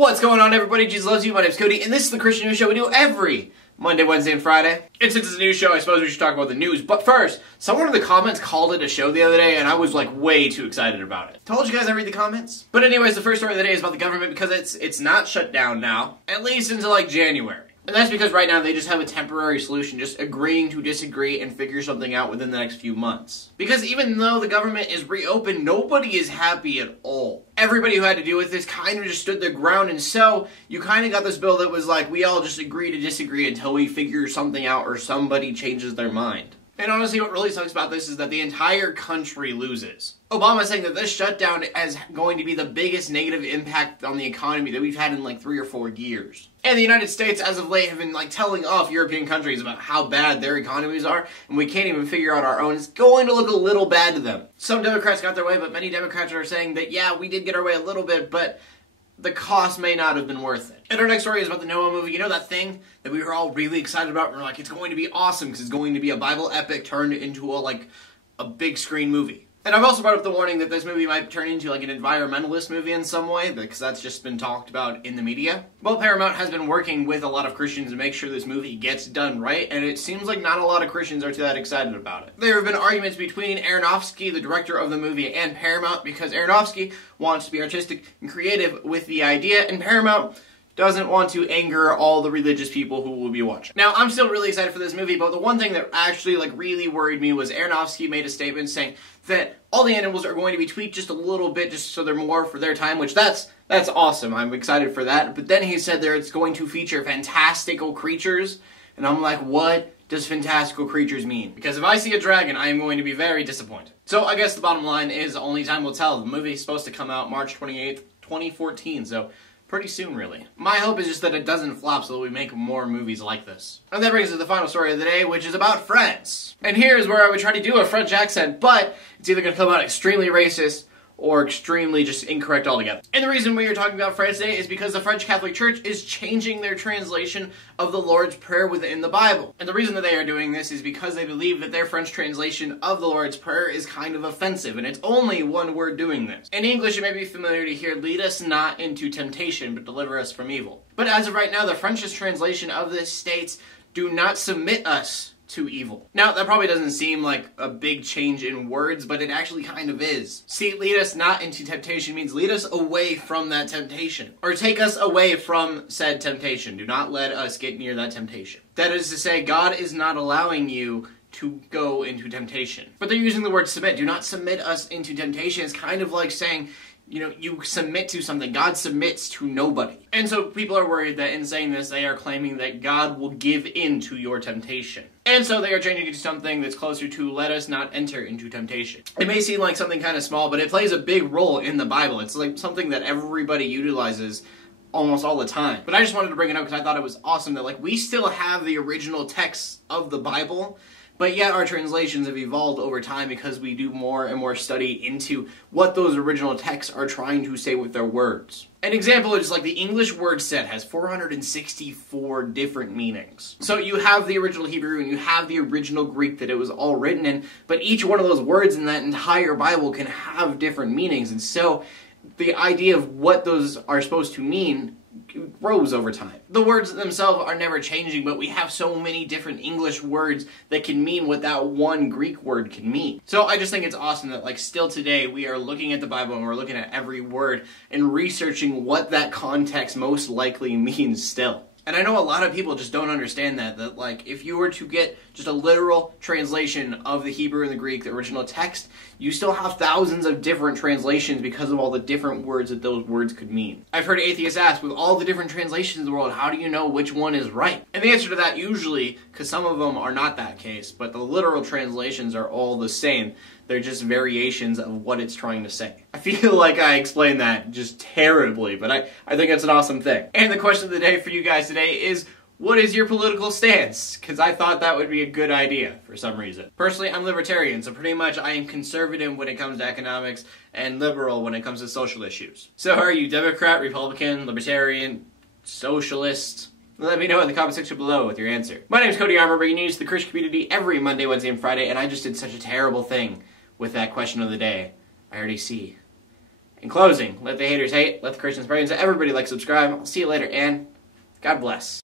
What's going on, everybody? Jesus loves you. My name's Cody, and this is the Christian News Show we do every Monday, Wednesday, and Friday. And since it's a news show, I suppose we should talk about the news. But first, someone in the comments called it a show the other day, and I was like way too excited about it. Told you guys I read the comments. But anyways, the first story of the day is about the government because it's not shut down now, at least until like January. And that's because right now they just have a temporary solution, just agreeing to disagree and figure something out within the next few months. Because even though the government is reopened, nobody is happy at all. Everybody who had to deal with this kind of just stood their ground, and so you kind of got this bill that was like, we all just agree to disagree until we figure something out or somebody changes their mind. And honestly, what really sucks about this is that the entire country loses. Obama is saying that this shutdown is going to be the biggest negative impact on the economy that we've had in like 3 or 4 years. And the United States, as of late, have been like telling off European countries about how bad their economies are, and we can't even figure out our own. It's going to look a little bad to them. Some Democrats got their way, but many Democrats are saying that, yeah, we did get our way a little bit, but the cost may not have been worth it. And our next story is about the Noah movie. You know that thing that we were all really excited about? We're like, it's going to be awesome because it's going to be a Bible epic turned into a big screen movie. And I've also brought up the warning that this movie might turn into like an environmentalist movie in some way, because that's just been talked about in the media. Well, Paramount has been working with a lot of Christians to make sure this movie gets done right, and it seems like not a lot of Christians are that excited about it. There have been arguments between Aronofsky, the director of the movie, and Paramount, because Aronofsky wants to be artistic and creative with the idea, and Paramount doesn't want to anger all the religious people who will be watching. Now, I'm still really excited for this movie, but the one thing that actually really worried me was Aronofsky made a statement saying that all the animals are going to be tweaked just a little bit just so they're more for their time, which that's awesome. I'm excited for that. But then he said there it's going to feature fantastical creatures, and I'm like, what does fantastical creatures mean? Because if I see a dragon, I am going to be very disappointed. So I guess the bottom line is only time will tell. The movie is supposed to come out March 28th, 2014, so pretty soon, really. My hope is just that it doesn't flop so that we make more movies like this. And that brings us to the final story of the day, which is about Friends. And here is where I would try to do a French accent, but it's either going to come out extremely racist or extremely just incorrect altogether. And the reason we are talking about Friends today is because the French Catholic Church is changing their translation of the Lord's Prayer within the Bible. And the reason that they are doing this is because they believe that their French translation of the Lord's Prayer is kind of offensive, and it's only one word doing this. In English, it may be familiar to hear, lead us not into temptation, but deliver us from evil. But as of right now, the French translation of this states, do not submit us to evil. Now, that probably doesn't seem like a big change in words, but it actually kind of is. See, lead us not into temptation means lead us away from that temptation, or take us away from said temptation. Do not let us get near that temptation. That is to say, God is not allowing you to go into temptation. But they're using the word submit. Do not submit us into temptation. It's kind of like saying, you know, you submit to something. God submits to nobody. And so people are worried that in saying this, they are claiming that God will give in to your temptation. And so they are changing it to something that's closer to, let us not enter into temptation. It may seem like something kind of small, but it plays a big role in the Bible. It's like something that everybody utilizes almost all the time. But I just wanted to bring it up because I thought it was awesome that we still have the original text of the Bible, but yet our translations have evolved over time because we do more and more study into what those original texts are trying to say with their words. An example is the English word set has 464 different meanings. So you have the original Hebrew and you have the original Greek that it was all written in, but each one of those words in that entire Bible can have different meanings. And so the idea of what those are supposed to mean grows over time. The words themselves are never changing, but we have so many different English words that can mean what that one Greek word can mean. So I just think it's awesome that still today we are looking at the Bible and we're looking at every word and researching what that context most likely means still. And I know a lot of people just don't understand that if you were to get just a literal translation of the Hebrew and the Greek, the original text, you still have thousands of different translations because of all the different words that those words could mean. I've heard atheists ask, with all the different translations in the world, how do you know which one is right? And the answer to that usually, because some of them are not that case, but the literal translations are all the same. They're just variations of what it's trying to say. I feel like I explained that just terribly, but I think it's an awesome thing. And the question of the day for you guys today is, what is your political stance? Because I thought that would be a good idea for some reason. Personally, I'm libertarian, so pretty much I am conservative when it comes to economics and liberal when it comes to social issues. So are you Democrat, Republican, Libertarian, Socialist? Let me know in the comment section below with your answer. My name is Cody, bringing news to the Christian community every Monday, Wednesday, and Friday, and I just did such a terrible thing with that question of the day. I already see. In closing, let the haters hate, let the Christians pray, and so everybody like, subscribe. I'll see you later, and God bless.